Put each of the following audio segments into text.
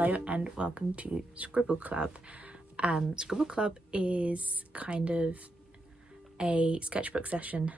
Hello and welcome to Scribble Club. Scribble Club is kind of a sketchbook session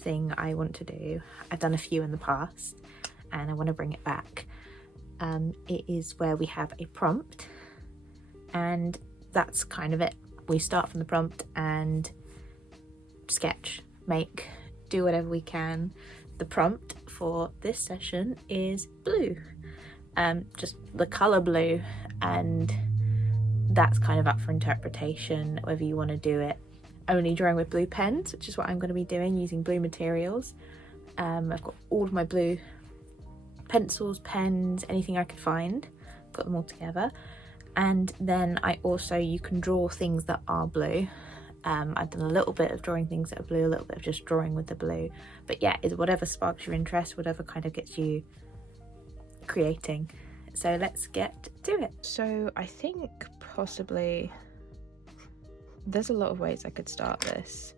thing I want to do. I've done a few in the past and I want to bring it back. It is where we have a prompt and that's kind of it. We start from the prompt and sketch, make, do whatever we can. The prompt for this session is blue. Just the colour blue, and that's kind of up for interpretation whether you want to do it only drawing with blue pens, which is what I'm going to be doing using blue materials. I've got all of my blue pencils, pens, anything I could find, got them all together. And then you can draw things that are blue. I've done a little bit of drawing things that are blue, a little bit of just drawing with the blue, but yeah, it's whatever sparks your interest, whatever kind of gets you creating. So let's get to it. So I think possibly there's a lot of ways I could start this.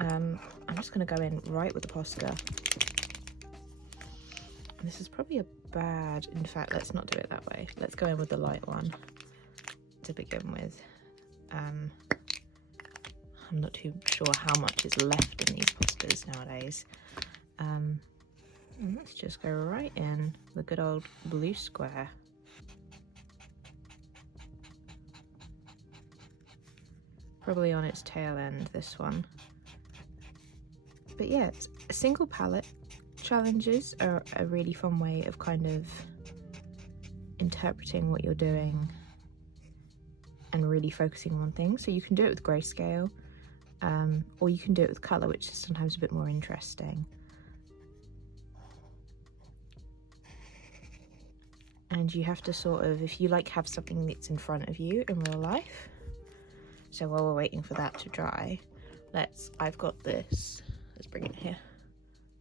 I'm just going to go in right with the poster. This is probably in fact, let's not do it that way. Let's go in with the light one to begin with. I'm not too sure how much is left in these posters nowadays. And let's just go right in the good old blue square. Probably on its tail end, this one. But yeah, it's a single palette. Challenges are a really fun way of kind of interpreting what you're doing and really focusing on things. So you can do it with grayscale, or you can do it with colour, which is sometimes a bit more interesting. And you have to sort of, if you have something that's in front of you in real life. So while we're waiting for that to dry, I've got this, let's bring it here.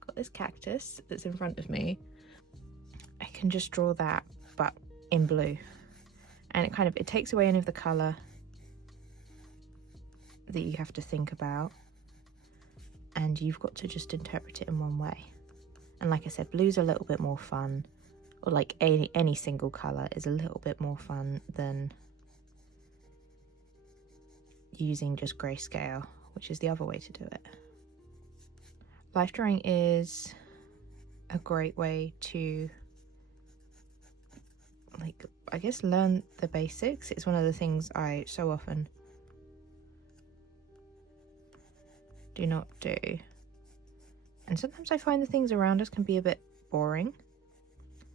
Got this cactus that's in front of me. I can just draw that, but in blue. And it takes away any of the colour that you have to think about. And you've got to just interpret it in one way. And like I said, blue's a little bit more fun. Or any single colour is a little bit more fun than using just grayscale, which is the other way to do it. Life drawing is a great way to, I guess, learn the basics. It's one of the things I so often do not do. And sometimes I find the things around us can be a bit boring.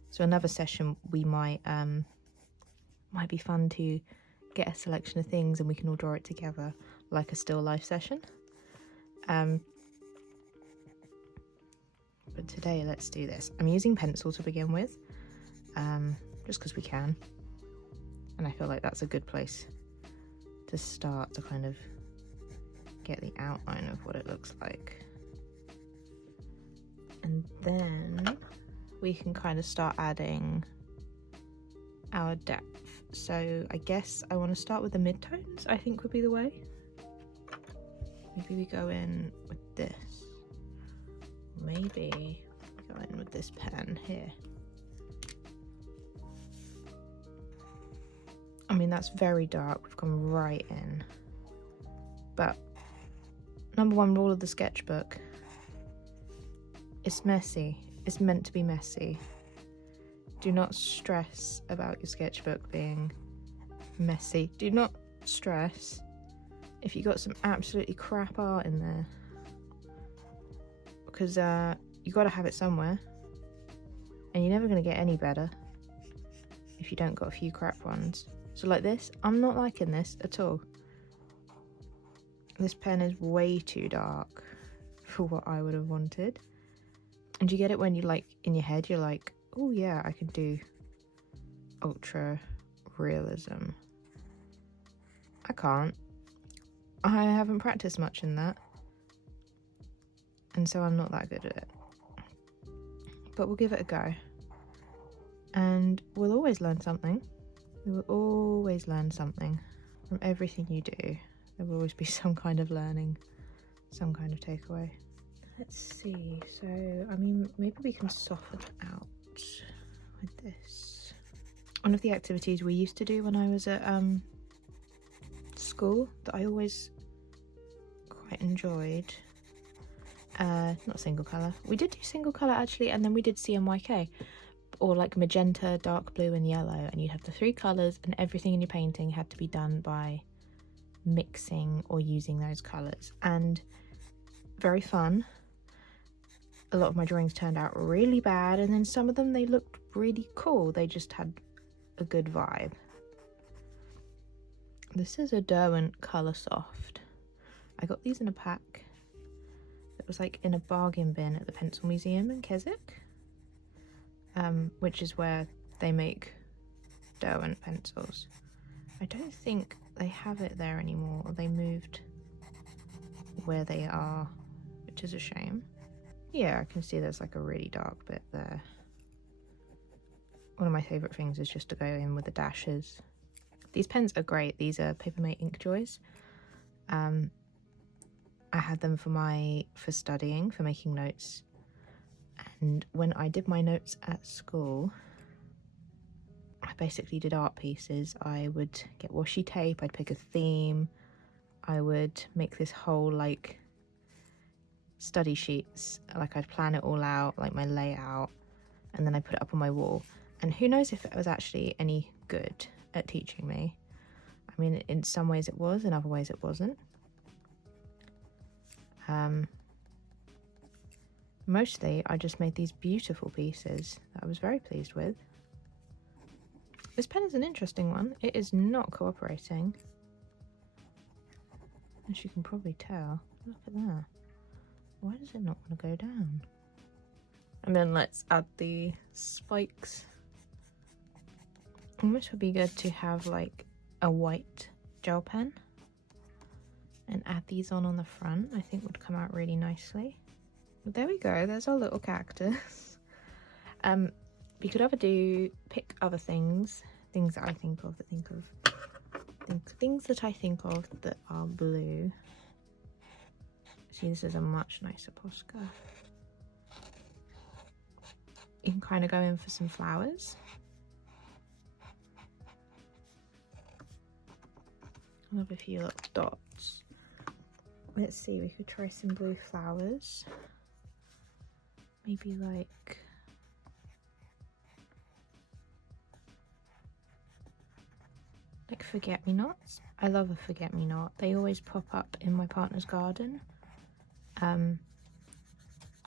So another session we might be fun to get a selection of things and we can all draw it together, like a still life session. But today let's do this. I'm using pencil to begin with, just because we can. And I feel like that's a good place to start to kind of get the outline of what it looks like. And then we can kind of start adding our depth. So I guess I want to start with the midtones, I think would be the way. Maybe we go in with this. Maybe go in with this pen here. I mean, that's very dark. We've gone right in. But number one rule of the sketchbook, it's messy. It's meant to be messy. Do not stress about your sketchbook being messy. Do not stress if you got some absolutely crap art in there, because you got to have it somewhere, and you're never going to get any better if you don't got a few crap ones. So like this, I'm not liking this at all. This pen is way too dark for what I would have wanted. And you get it when you in your head, you're like, oh yeah, I can do ultra realism. I can't. I haven't practiced much in that. And so I'm not that good at it. But we'll give it a go. And we'll always learn something. We will always learn something from everything you do. There will always be some kind of learning, some kind of takeaway. Let's see, so I mean, maybe we can soften out with this. One of the activities we used to do when I was at school that I always quite enjoyed. Not single colour. We did do single colour actually, and then we did CMYK, or like magenta, dark blue and yellow, and you'd have the 3 colours, and everything in your painting had to be done by mixing or using those colours. And very fun. A lot of my drawings turned out really bad, and then some of them they looked really cool. They just had a good vibe. This is a Derwent Colour Soft. I got these in a pack. It was like in a bargain bin at the Pencil Museum in Keswick, which is where they make Derwent pencils. I don't think they have it there anymore, or they moved where they are, which is a shame. Yeah, I can see there's like a really dark bit there. One of my favourite things is just to go in with the dashes. These pens are great. These are Papermate Inkjoys. I had them for studying, for making notes. And when I did my notes at school, I basically did art pieces. I would get washi tape, I'd pick a theme, I would make this whole like study sheets, like I'd plan it all out, like my layout, and then I put it up on my wall. And who knows if it was actually any good at teaching me. I mean, in some ways it was, in other ways it wasn't. Mostly I just made these beautiful pieces that I was very pleased with. This pen is an interesting one. It is not cooperating, as you can probably tell. Look at that. Why does it not want to go down? And then let's add the spikes. Almost would be good to have like a white gel pen and add these on the front. I think would come out really nicely. But there we go, there's our little cactus. We could pick other things that I think of, things that I think of that are blue. See, this is a much nicer Posca. You can kind of go in for some flowers. I love a few little dots. Let's see, we could try some blue flowers. Maybe like forget-me-nots. I love a forget-me-not. They always pop up in my partner's garden. And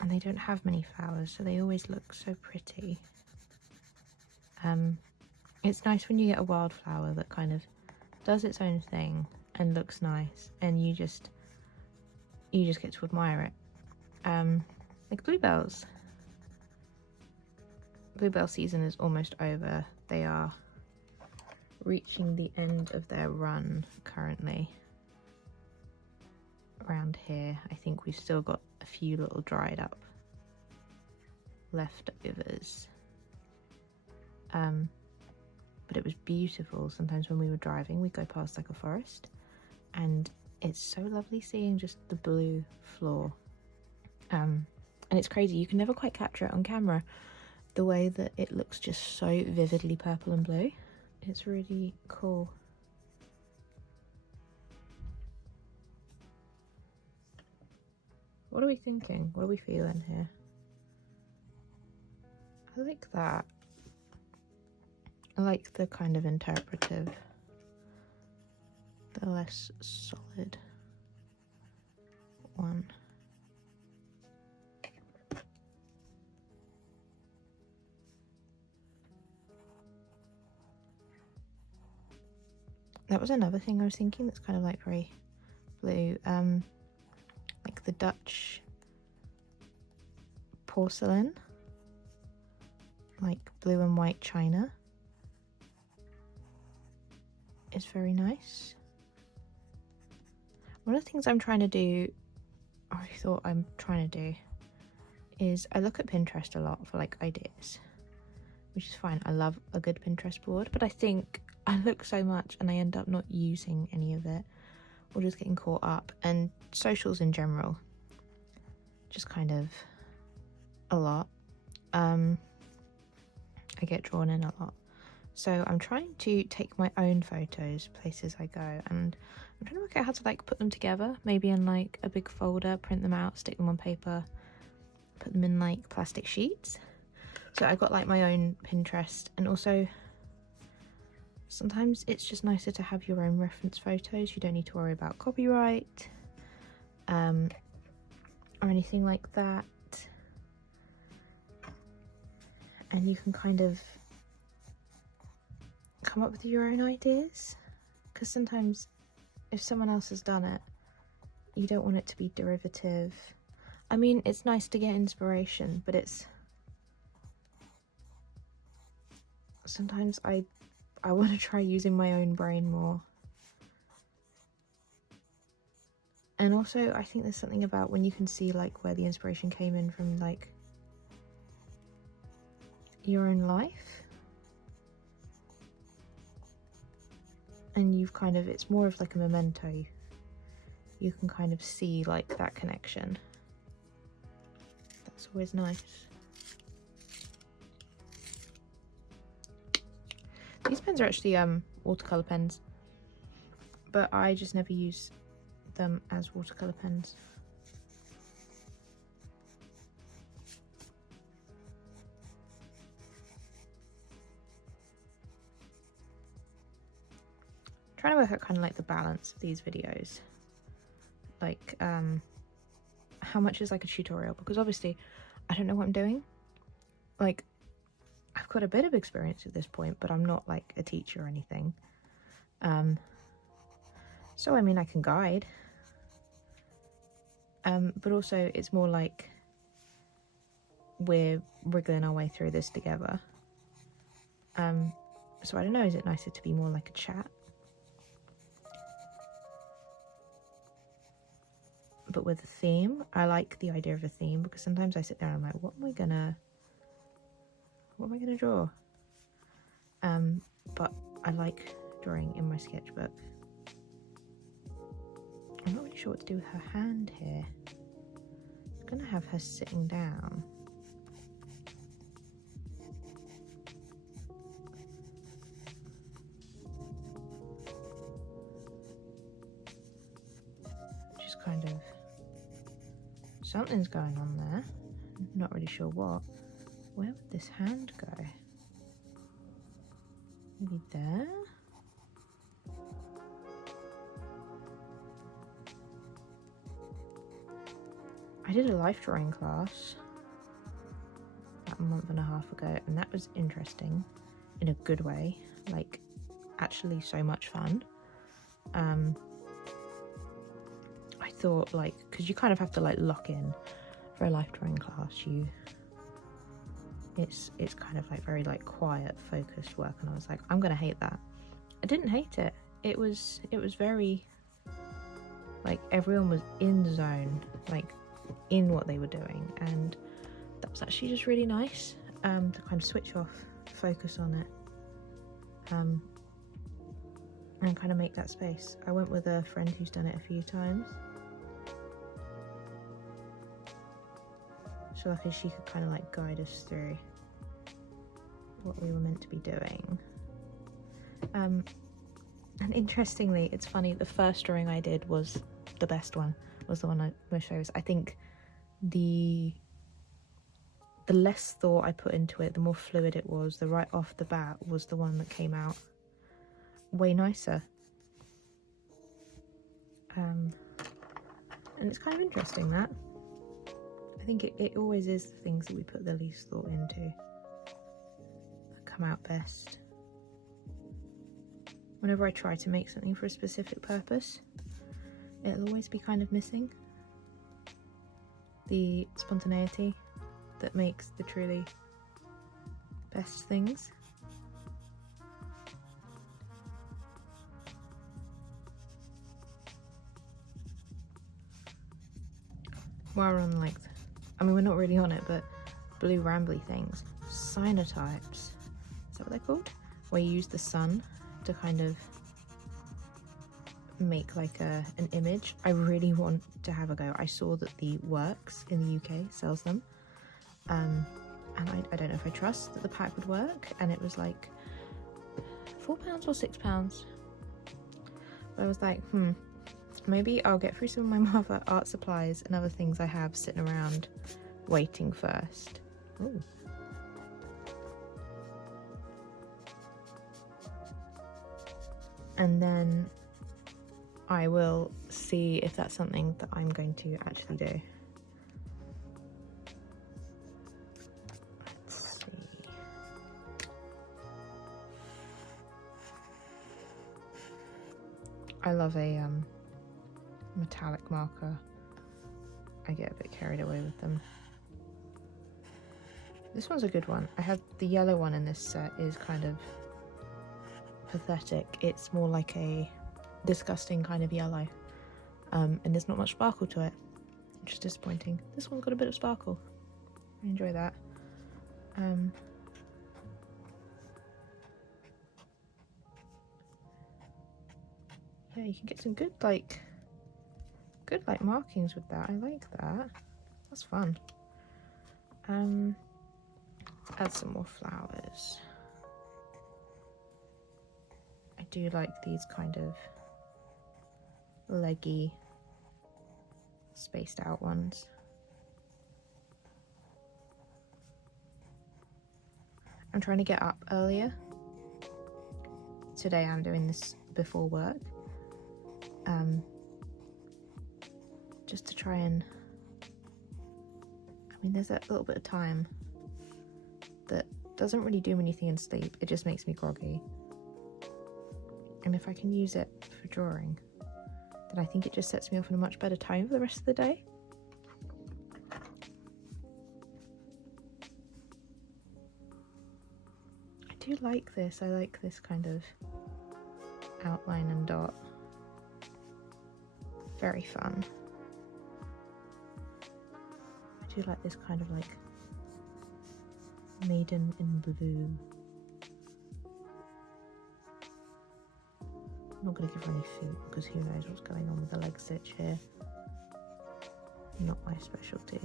they don't have many flowers, so they always look so pretty. It's nice when you get a wildflower that kind of does its own thing and looks nice, and you just get to admire it. Like bluebells. Bluebell season is almost over. They are reaching the end of their run currently. Around here, I think we've still got a few little dried up leftovers. But it was beautiful. Sometimes when we were driving, we'd go past like a forest, and it's so lovely seeing just the blue floor. And it's crazy, you can never quite capture it on camera, the way that it looks just so vividly purple and blue. It's really cool. What are we thinking? What are we feeling here? I like that. I like the kind of interpretive, the less solid one. That was another thing I was thinking that's kind of like very blue, like the Dutch porcelain, like blue and white china, is very nice. One of the things I'm trying to do, or I thought I'm trying to do, is I look at Pinterest a lot for like ideas, which is fine. I love a good Pinterest board, but I think I look so much and I end up not using any of it, or just getting caught up. And socials in general, just kind of a lot. I get drawn in a lot. So I'm trying to take my own photos places I go, and I'm trying to work out how to like put them together, maybe in like a big folder, print them out, stick them on paper, put them in like plastic sheets. So I got like my own Pinterest, and also sometimes it's just nicer to have your own reference photos. You don't need to worry about copyright or anything like that, and you can kind of come up with your own ideas, because sometimes if someone else has done it, you don't want it to be derivative. I mean, it's nice to get inspiration, but it's sometimes I want to try using my own brain more. And also I think there's something about when you can see like where the inspiration came in from, like your own life, and you've kind of, it's more of like a memento. You can kind of see like that connection. That's always nice. These pens are actually watercolor pens, but I just never use them as watercolor pens. Trying to work out kind of like the balance of these videos, like how much is like a tutorial, because obviously I don't know what I'm doing. Like, I've got a bit of experience at this point, but I'm not like a teacher or anything. So I mean, I can guide, but also it's more like we're wriggling our way through this together. So I don't know, is it nicer to be more like a chat? But with a theme. I like the idea of a theme, because sometimes I sit there and I'm like, what am I gonna draw? But I like drawing in my sketchbook. I'm not really sure what to do with her hand here. I'm gonna have her sitting down. Just kind of, something's going on there. I'm not really sure what. Where would this hand go? Maybe there? I did a life drawing class about a month and a half ago, and that was interesting in a good way, like actually so much fun. I thought, like, because you kind of have to like lock in for a life drawing class, it's kind of like very like quiet, focused work, and I was like, I'm gonna hate that. I didn't hate it. It was very like everyone was in the zone, like in what they were doing, and that was actually just really nice to kind of switch off, focus on it, and kind of make that space. I went with a friend who's done it a few times, so luckily she could kind of like guide us through what we were meant to be doing. And interestingly, it's funny, the first drawing I did was the best one, was the one I most shows. I think the less thought I put into it, the more fluid it was, the right off the bat was the one that came out way nicer. And it's kind of interesting that. I think it always is the things that we put the least thought into that come out best. Whenever I try to make something for a specific purpose, it'll always be kind of missing the spontaneity that makes the truly best things. While we're on like, I mean, we're not really on it, but blue rambly things, cyanotypes, is that what they're called? Where you use the sun to kind of make like an image. I really want to have a go. I saw that the Works in the UK sells them, and I don't know if I trust that the pack would work, and it was like £4 or £6. But I was like, maybe I'll get through some of my other art supplies and other things I have sitting around waiting first. Ooh. And then I will see if that's something that I'm going to actually do. Let's see. I love a metallic marker. I get a bit carried away with them. This one's a good one. I have the yellow one in this set is kind of pathetic. It's more like a disgusting kind of yellow, and there's not much sparkle to it, which is disappointing. This one's got a bit of sparkle. I enjoy that. Yeah, you can get some good like markings with that. I like that. That's fun. Add some more flowers. I do like these kind of leggy, spaced out ones. I'm trying to get up earlier. Today I'm doing this before work. Just to try and, I mean, there's that little bit of time that doesn't really do anything in sleep. It just makes me groggy. And if I can use it for drawing, then I think it just sets me off in a much better tone for the rest of the day. I do like this. I like this kind of outline and dot. Very fun. I do like this kind of like maiden in blue. I'm not going to give her any feet because who knows what's going on with the leg stitch here. Not my specialty.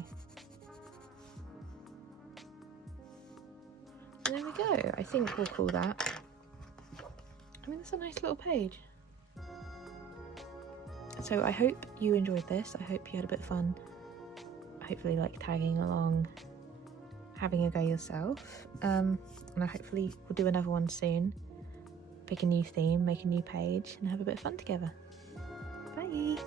And there we go. I think we'll call that. I mean, it's a nice little page. So I hope you enjoyed this. I hope you had a bit of fun. Hopefully like tagging along, having a go yourself. And I hopefully we'll do another one soon. Pick a new theme, make a new page, and have a bit of fun together. Bye!